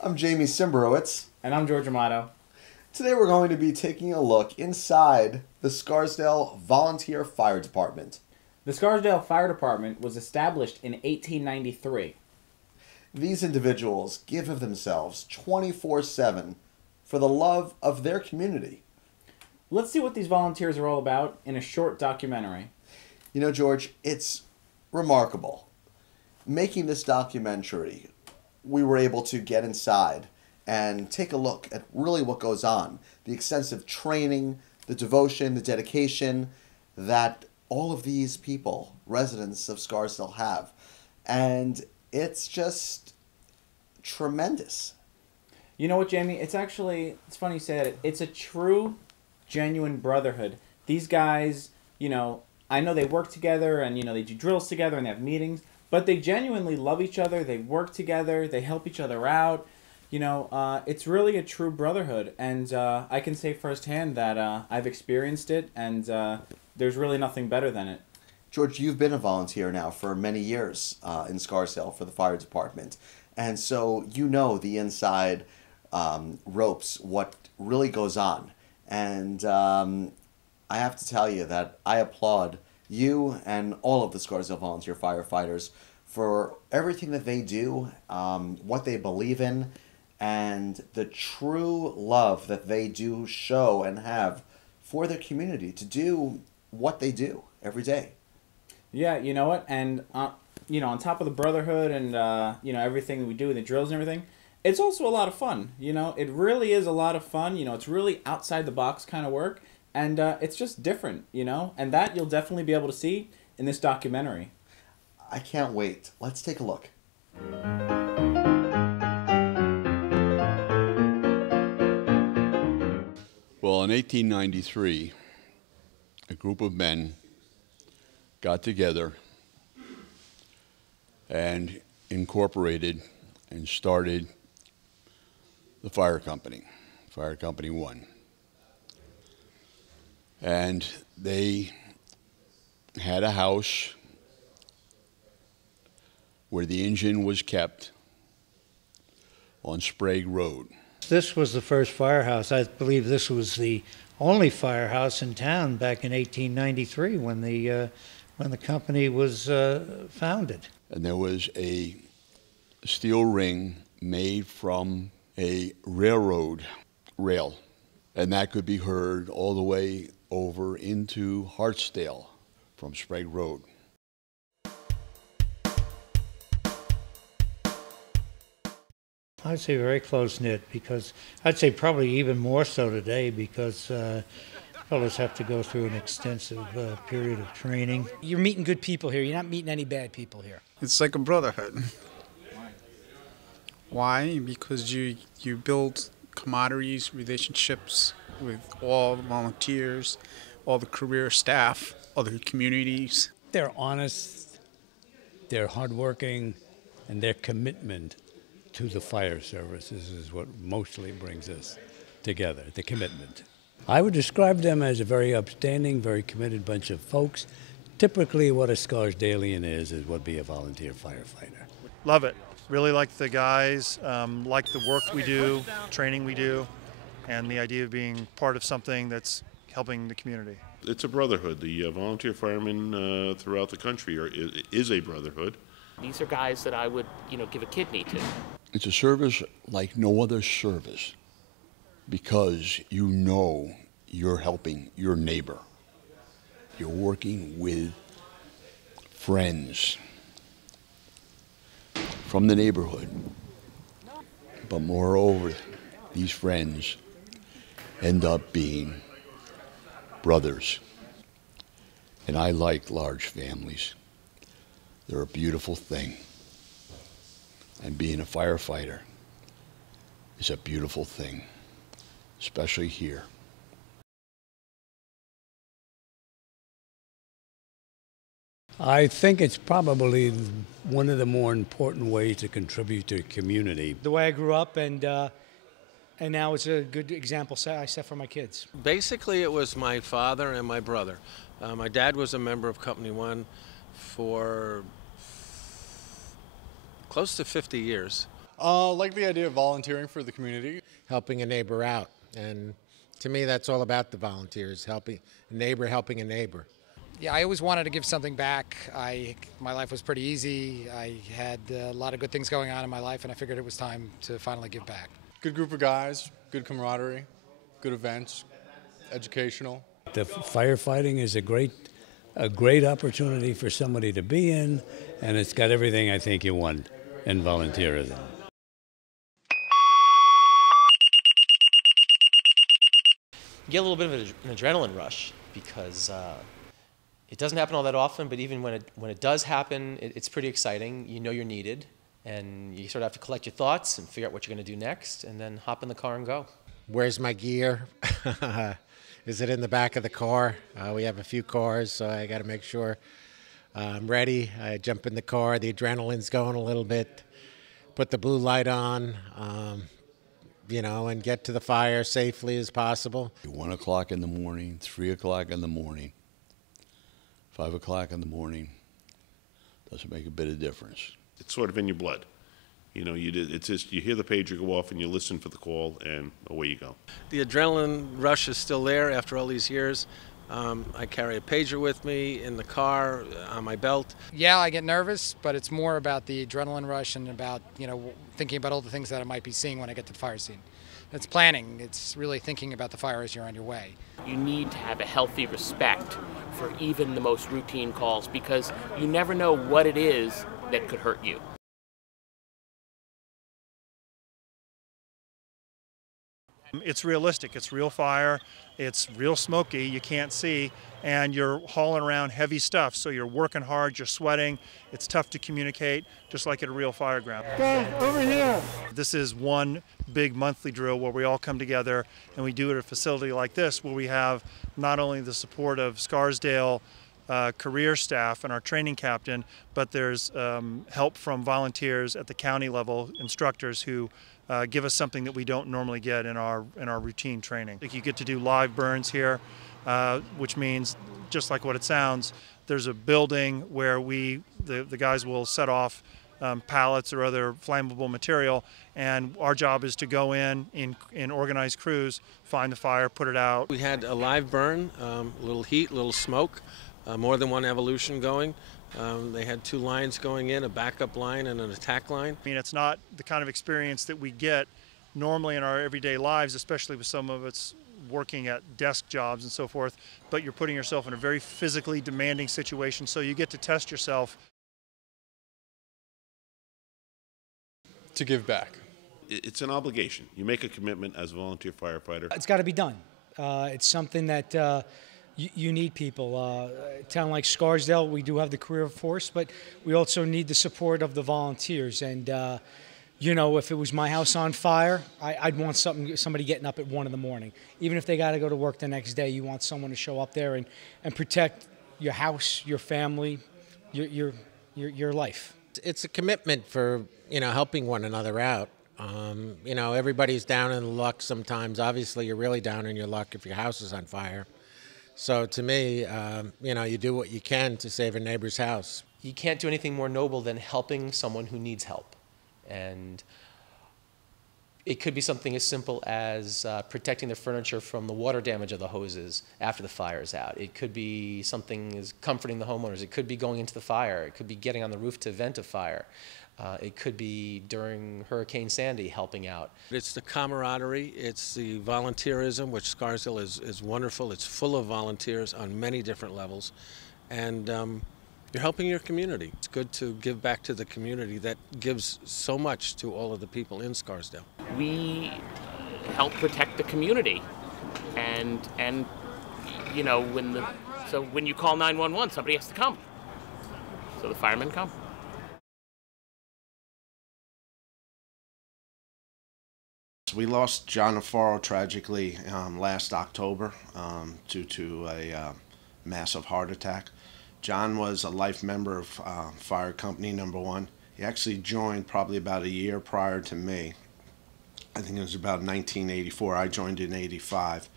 I'm Jamie Simbrowitz. And I'm George Amato. Today we're going to be taking a look inside the Scarsdale Volunteer Fire Department. The Scarsdale Fire Department was established in 1893. These individuals give of themselves 24/7 for the love of their community. Let's see what these volunteers are all about in a short documentary. You know, George, it's remarkable. Making this documentary, we were able to get inside and take a look at really what goes on. The extensive training, the devotion, the dedication that all of these people, residents of Scarsdale, have. And it's just tremendous. You know what, Jamie? It's funny you said it. It's a true, genuine brotherhood. These guys, I know they work together and, they do drills together and they have meetings, but they genuinely love each other. They work together. They help each other out. It's really a true brotherhood. And I can say firsthand that I've experienced it, and there's really nothing better than it. George, you've been a volunteer now for many years in Scarsdale for the fire department. And so you know the inside ropes, what really goes on. And I have to tell you that I applaud you and all of the Scarsdale volunteer firefighters for everything that they do, what they believe in, and the true love that they do show and have for their community to do what they do every day. Yeah, you know what? And, on top of the brotherhood and, everything we do, the drills and everything, it's also a lot of fun. It really is a lot of fun. It's really outside the box kind of work. And it's just different, and that you'll definitely be able to see in this documentary. I can't wait. Let's take a look. Well, in 1893, a group of men got together and incorporated and started the fire company, Fire Company 1. And they had a house where the engine was kept on Sprague Road. This was the first firehouse. I believe this was the only firehouse in town back in 1893 when the company was founded. And there was a steel ring made from a railroad rail, and that could be heard all the way over into Hartsdale from Sprague Road. I'd say very close-knit, because I'd say probably even more so today, because fellows have to go through an extensive period of training. You're meeting good people here. You're not meeting any bad people here. It's like a brotherhood. Why? Because you build camaraderies, relationships with all the volunteers, all the career staff, other communities. They're honest, they're hardworking, and their commitment to the fire services is what mostly brings us together, the commitment. I would describe them as a very upstanding, very committed bunch of folks. Typically what a Scarsdalian is would be a volunteer firefighter. Love it. Really like the guys, like the work we do, training we do, and the idea of being part of something that's helping the community. It's a brotherhood. The volunteer firemen throughout the country is a brotherhood. These are guys that I would, give a kidney to. It's a service like no other service because you're helping your neighbor. You're working with friends from the neighborhood. But moreover, these friends end up being brothers. And I like large families. They're a beautiful thing. And being a firefighter is a beautiful thing, especially here. I think it's probably one of the more important ways to contribute to a community. The way I grew up, and now it's a good example I set for my kids. Basically, it was my father and my brother. My dad was a member of Company 1 for close to 50 years. Like the idea of volunteering for the community. Helping a neighbor out. And to me, that's all about the volunteers, helping a neighbor, helping a neighbor. Yeah, I always wanted to give something back. My life was pretty easy. I had a lot of good things going on in my life, and I figured it was time to finally give back. Good group of guys, good camaraderie, good events, educational. The firefighting is a great opportunity for somebody to be in, and it's got everything I think you want in volunteerism. You get a little bit of an adrenaline rush because it doesn't happen all that often, but even when it does happen, it's pretty exciting. You know you're needed, and you sort of have to collect your thoughts and figure out what you're going to do next, and then hop in the car and go. Where's my gear? Is it in the back of the car? We have a few cars, so I got to make sure I'm ready. I jump in the car, the adrenaline's going a little bit, put the blue light on, and get to the fire safely as possible. 1 o'clock in the morning, 3 o'clock in the morning, 5 o'clock in the morning, doesn't make a bit of difference. It's sort of in your blood. It's just you hear the pager go off and you listen for the call and away you go. The adrenaline rush is still there after all these years. I carry a pager with me in the car, on my belt. Yeah, I get nervous, but it's more about the adrenaline rush and about, thinking about all the things that I might be seeing when I get to the fire scene. It's planning. It's really thinking about the fire as you're on your way. You need to have a healthy respect for even the most routine calls because you never know what it is that could hurt you. It's realistic. It's real fire. It's real smoky. You can't see, and you're hauling around heavy stuff. So you're working hard. You're sweating. It's tough to communicate, just like at a real fire ground. Go over here. This is one big monthly drill where we all come together, and we do it at a facility like this, where we have not only the support of Scarsdale career staff and our training captain, but there's help from volunteers at the county level, instructors who give us something that we don't normally get in our routine training. You get to do live burns here, which means, just like what it sounds, there's a building where the guys will set off pallets or other flammable material, and our job is to go in organized crews, find the fire, put it out. We had a live burn, a little heat, a little smoke, more than one evolution going. They had 2 lines going in, a backup line and an attack line. I mean, it's not the kind of experience that we get normally in our everyday lives, especially with some of us working at desk jobs and so forth, but you're putting yourself in a very physically demanding situation, so you get to test yourself. To give back. It's an obligation. You make a commitment as a volunteer firefighter. It's got to be done. It's something that you need people. A town like Scarsdale, we do have the career force, but we also need the support of the volunteers. And if it was my house on fire, I'd want somebody getting up at 1 in the morning. Even if they got to go to work the next day, you want someone to show up there and protect your house, your family, your life. It's a commitment for, helping one another out. Everybody's down in luck sometimes. Obviously, you're really down in your luck if your house is on fire. So to me, you do what you can to save a neighbor's house. You can't do anything more noble than helping someone who needs help. And it could be something as simple as protecting the furniture from the water damage of the hoses after the fire is out. It could be something as comforting the homeowners. It could be going into the fire. It could be getting on the roof to vent a fire. It could be during Hurricane Sandy helping out. It's the camaraderie, it's the volunteerism, which Scarsdale is wonderful. It's full of volunteers on many different levels. And you're helping your community. It's good to give back to the community that gives so much to all of the people in Scarsdale. We help protect the community, and when you call 911, somebody has to come. So the firemen come. We lost John Afaro tragically last October due to a massive heart attack. John was a life member of Fire Company Number 1. He actually joined probably about a year prior to me. I think it was about 1984. I joined in 85.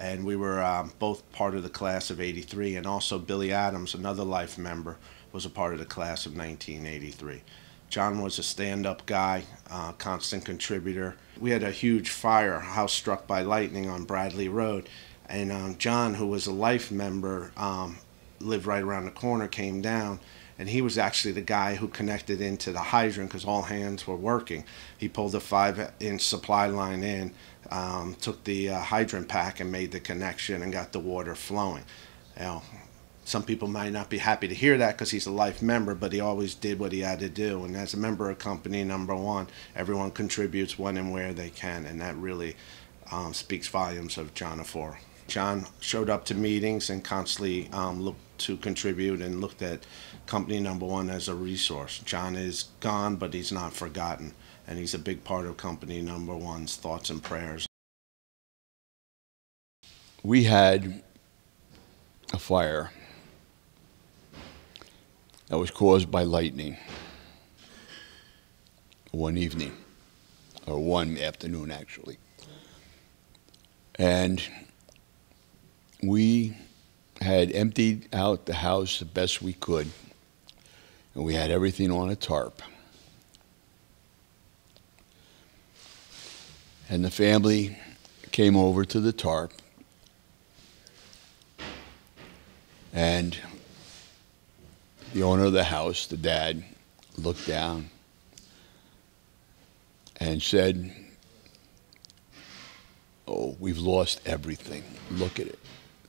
And we were both part of the class of 83. And also Billy Adams, another life member, was a part of the class of 1983. John was a stand-up guy, constant contributor. We had a huge fire, house struck by lightning on Bradley Road, and John, who was a life member, lived right around the corner, came down, and he was actually the guy who connected into the hydrant because all hands were working. He pulled a 5-inch supply line in, took the hydrant pack and made the connection and got the water flowing. Now, some people might not be happy to hear that because he's a life member, but he always did what he had to do. And as a member of company number one, everyone contributes when and where they can, and that really speaks volumes of John Aforo. John showed up to meetings and constantly looked to contribute and looked at company number one as a resource. John is gone, but he's not forgotten, and he's a big part of company number one's thoughts and prayers. We had a fire that was caused by lightning one evening, or one afternoon actually. And we had emptied out the house the best we could, and we had everything on a tarp. And the family came over to the tarp, and the owner of the house, the dad, looked down and said, "Oh, we've lost everything. Look at it.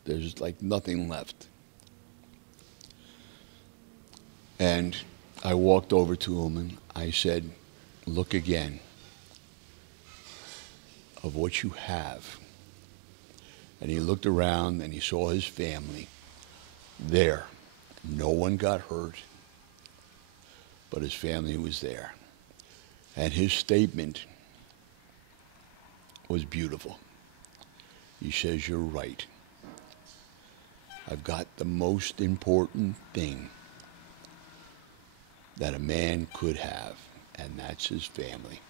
There's like nothing left." And I walked over to him and I said, "Look again of what you have." And he looked around and he saw his family there. No one got hurt, but his family was there. And his statement was beautiful. He says, "You're right. I've got the most important thing that a man could have, and that's his family."